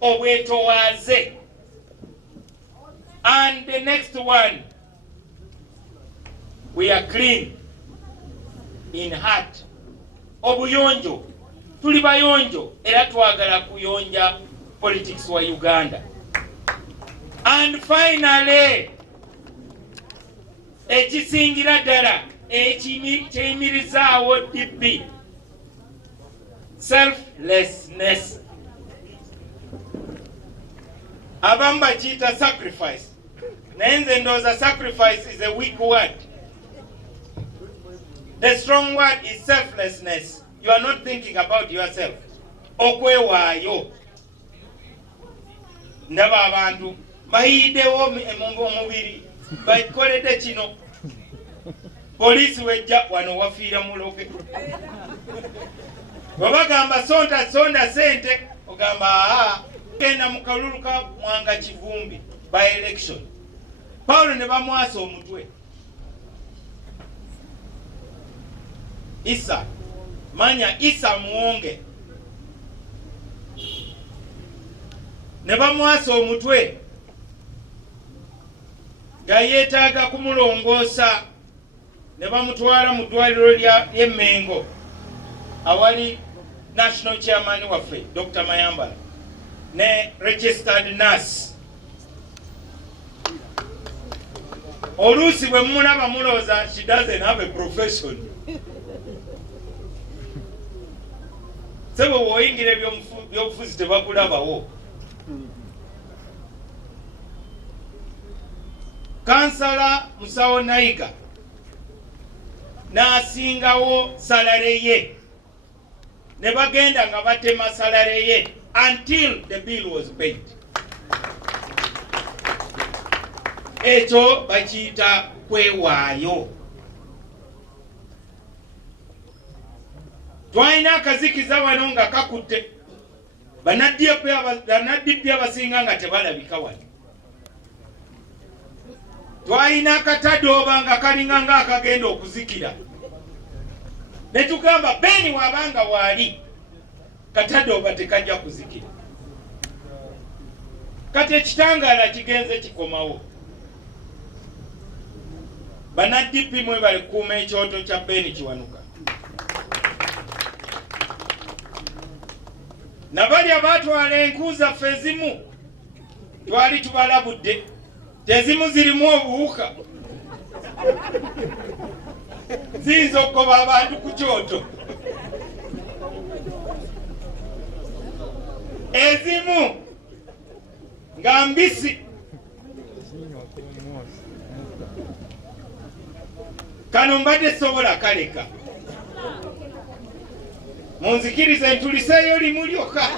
obwetowaze. And the next one, we are clean in heart. Obuyonjo, tuli bayonjo era twagala kuyonja politics wa Uganda. And finally, ekisingira ddala ekiyimirizaawo DP, selflessness. Abamu bakiyita sacrifice. Naye nze ndowooza sacrifice is a weak word. The strong word is selflessness. You are not thinking about yourself. Okwewaayo. Ndaba abantu bayidewo omubiri bakoledde kino. Poliisi wejja wano wafiira muloke. Babagamba sonda sente ogamba genda mu kalulu ka Mwanga Kivumbi by election. Paulo ne bamwasa omutwe. Isa manya Isa Muwonge ne bamwasa omutwe nga yeetaaga kumulongoosa ne bamutwala mu ddwaliro ly'e Mengo awali national chairman waffe Dr. Mayambala ne registered nurse. Oluusi bwe mulaba mulooza she doesn't have a profession. Sebo woyingira ebyobufuzi tebakulabawo. Kansala Musawo Nayiga n'asingawo salare ye ne bagenda nga batema salare ye until the bill was paid. Ekyo bakiyita kwewaayo. Twalina akazikiza wano nga kakutte bannaddipi abasinga nga tebalabika wano. Twalina akatadooba nga kalinga nga akagenda okuzikira. Ne tugamba Beni wabanga waali katadooba tekajja kuzikira. Kati ekitangaala kigenze kikomawo. Bannaddipi mwe bali kuuma ekyoto kya Beni kiwanuka. Nabali abatwala enku zaffe ezimu twali tubalabudde, tezimu zirimu obuwuka ziyinza okugoba abantu ku kyoto, ezimu nga mbisi. Kano mbadde sobola kaleka munzikirize ntuliseeyo limu lyokka.